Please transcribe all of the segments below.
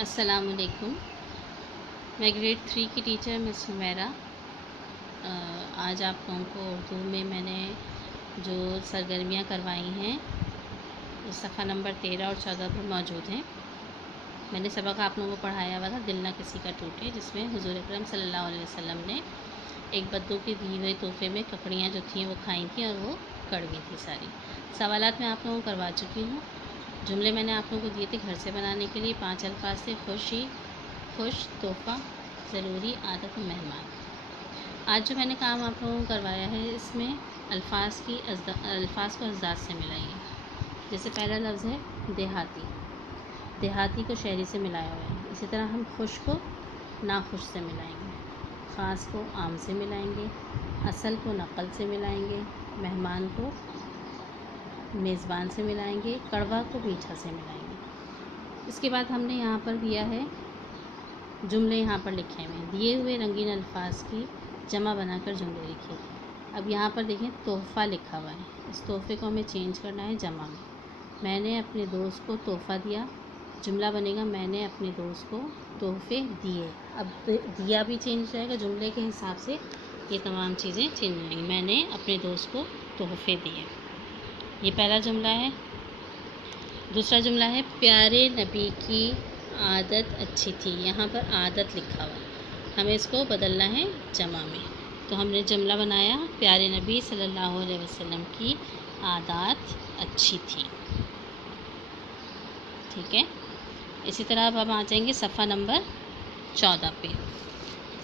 अस्सलामुअलैकुम। मैं ग्रेड 3 की टीचर मिस हुमैरा। आज आप लोगों को उर्दू में मैंने जो सरगर्मियाँ करवाई हैं वो सफ़ा नंबर 13 और 14 पर मौजूद हैं। मैंने सबक आप लोगों को पढ़ाया हुआ था दिल ना किसी का टूटे, जिसमें हुज़ूर अकरम सल्लल्लाहु अलैहि वसल्लम ने एक बद्दू की दी हुए तोहफे में ककड़ियाँ जो थीं वो खाई थी और वो कड़वी थी सारी। सवालात मैं आप लोगों को करवा चुकी हूँ। जुमले मैंने आप लोगों को दिए थे घर से बनाने के लिए। 5 अल्फाज थे: खुशी, खुश, तोहफ़ा, ज़रूरी, आदत, मेहमान। आज जो मैंने काम आप लोगों को करवाया है इसमें अल्फाज को अज़दाद से मिलाइए। जैसे पहला लफ्ज़ है देहाती, देहाती को शहरी से मिलाया हुआ है। इसी तरह हम खुश को नाखुश से मिलाएंगे, ख़ास को आम से मिलाएंगे, असल को नकल से मिलाएंगे, मेहमान को मेज़बान से मिलाएंगे, कड़वा को मीठा से मिलाएंगे। इसके बाद हमने यहाँ पर दिया है जुमले, यहाँ पर लिखे हुए हैं दिए हुए रंगीन अल्फाज की जमा बनाकर जुमले लिखिए। अब यहाँ पर देखें तोहफ़ा लिखा हुआ है, इस तोहफ़े को हमें चेंज करना है जमा में। मैंने अपने दोस्त को तोहफ़ा दिया, जुमला बनेगा मैंने अपने दोस्त को तोहफ़े दिए। अब दिया भी चेंज हो जाएगा जुमले के हिसाब से, ये तमाम चीज़ें चेंज हो जाएंगी। मैंने अपने दोस्त को तोहफ़े दिए, ये पहला जुमला है। दूसरा जुमला है प्यारे नबी की आदत अच्छी थी। यहाँ पर आदत लिखा हुआ है, हमें इसको बदलना है जमा में। तो हमने जुमला बनाया प्यारे नबी सल्लल्लाहु अलैहि वसल्लम की आदत अच्छी थी। ठीक है। इसी तरह अब हम आ जाएंगे सफ़ा नंबर 14 पे।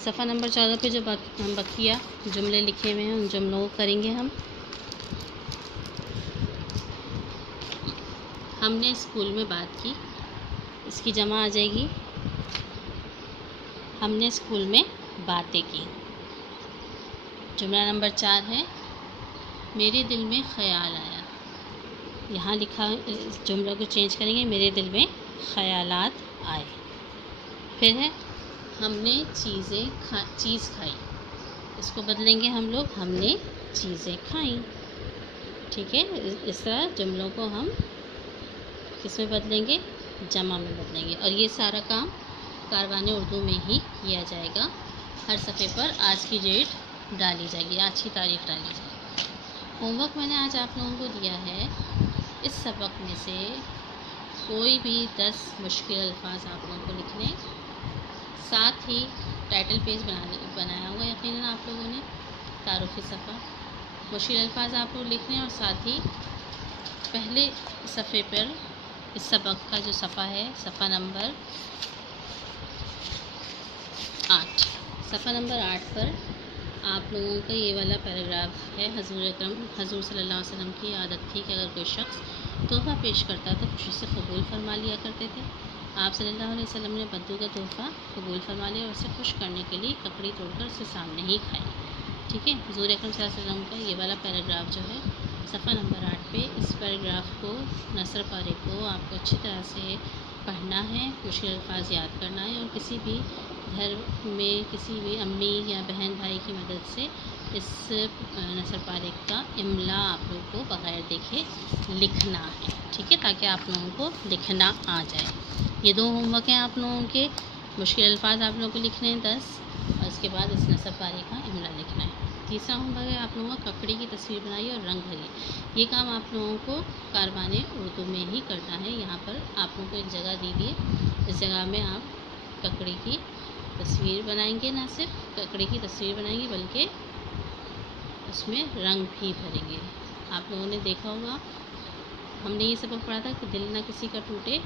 सफ़ा नंबर 14 पे जो हम बकिया जुमले लिखे हुए हैं उन जुमलों को करेंगे हम। हमने स्कूल में बात की, इसकी जमा आ जाएगी हमने स्कूल में बातें की। जुमला नंबर 4 है मेरे दिल में ख़याल आया। यहाँ लिखा जुमला को चेंज करेंगे मेरे दिल में ख़यालात आए। फिर है हमने चीज़ खाई, इसको बदलेंगे हम लोग हमने चीज़ें खाई। ठीक है। इस तरह जुमलों को हम किस में बदलेंगे, जमा में बदलेंगे। और ये सारा काम कारवाने उर्दू में ही किया जाएगा। हर सफ़े पर आज की डेट डाली जाएगी, आज की तारीख डाली जाएगी। होमवर्क मैंने आज आप लोगों को दिया है, इस सबक में से कोई भी 10 मुश्किल अल्फाज आप लोगों को लिखने, साथ ही टाइटल पेज बनाया होगा यकीनन आप लोगों ने, तारुफ़ी सफ़ा। मुश्किल अल्फाज आप लोग लिख रहे हैं और साथ ही पहले सफ़े पर इस सबक का जो सफ़ा है सफ़ा नंबर 8, सफ़ा नंबर 8 पर आप लोगों का ये वाला पैराग्राफ है। हज़ूर सल्लल्लाहु अलैहि वसल्लम की आदत थी कि अगर कोई शख्स तोहफ़ा पेश करता तो खुशी से कबूल फरमा लिया करते थे। आप सल्लल्लाहु अलैहि वसल्लम ने बद्दू का तोहफ़ा कबूल फरमा लिया और उसे खुश करने के लिए ककड़ी तोड़कर उसे सामने ही खाई। ठीक है। हुज़ूर अकरम सल्लल्लाहु अलैहि वसल्लम का ये वाला पैराग्राफ जो है सफ़ा नंबर 8 पे, इस पैराग्राफ को नसर पारे को आपको अच्छी तरह से पढ़ना है, मुश्किल अल्फाज याद करना है और किसी भी घर में किसी भी अम्मी या बहन भाई की मदद से इस नसर पारे का इमला आप लोग को बग़ैर देखे लिखना है। ठीक है, ताकि आप लोगों को लिखना आ जाए। ये 2 होमवर्क हैं आप लोगों के। मुश्किल अल्फाज आप लोगों को लिखने हैं 10 और इसके बाद इस नसर पारे का इमला लिखना है। तीसरा होमवर्क है आप लोगों का ककड़ी की तस्वीर बनाइए और रंग भरिए। ये काम आप लोगों को कारवाने उर्दू में ही करना है। यहाँ पर आप लोगों को एक जगह दी हुई है, इस जगह में आप ककड़ी की तस्वीर बनाएंगे, ना सिर्फ ककड़ी की तस्वीर बनाएंगे बल्कि उसमें रंग भी भरेंगे। आप लोगों ने देखा होगा हमने ये सबक पढ़ा था कि दिल ना किसी का टूटे।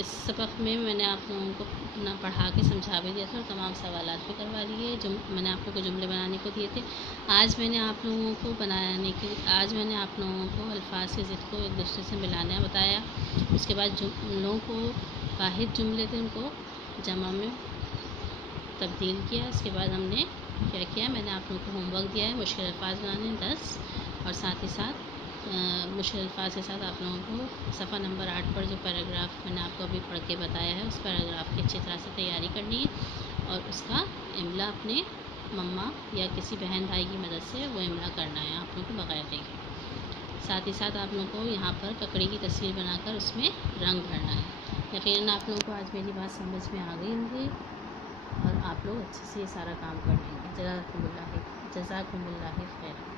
इस सबक में मैंने आप लोगों को ना पढ़ा के समझा भी दिया था और तमाम सवालात भी करवा दिए जो मैंने आप लोगों को जुमले बनाने को दिए थे। आज मैंने आप लोगों को अल्फाज की ज़िद को एक दूसरे से मिलाना बताया। उसके बाद जुमलों को वाहिद जुमले थे उनको जमा में तब्दील किया। उसके बाद हमने क्या किया, मैंने आप लोगों को होमवर्क दिया है मुश्किल अल्फाज बनाने 10 और साथ ही साथ मुश्किल अल्फाज के साथ आप लोगों को सफ़ा नंबर 8 पर जो पैराग्राफ मैंने आपको अभी पढ़ के बताया है उस पैराग्राफ की अच्छी तरह से तैयारी करनी है और उसका इमला अपने मम्मा या किसी बहन भाई की मदद से वो इमला करना है आप लोगों को बग़ैर देखे। साथ ही साथ आप लोगों को यहाँ पर ककड़ी की तस्वीर बनाकर उसमें रंग भरना है। यकीनन आप लोगों को आज मेरी बात समझ में आ गई होगी और आप लोग अच्छे से ये सारा काम कर लेंगे। जज़ाकुमुल्लाह खैर।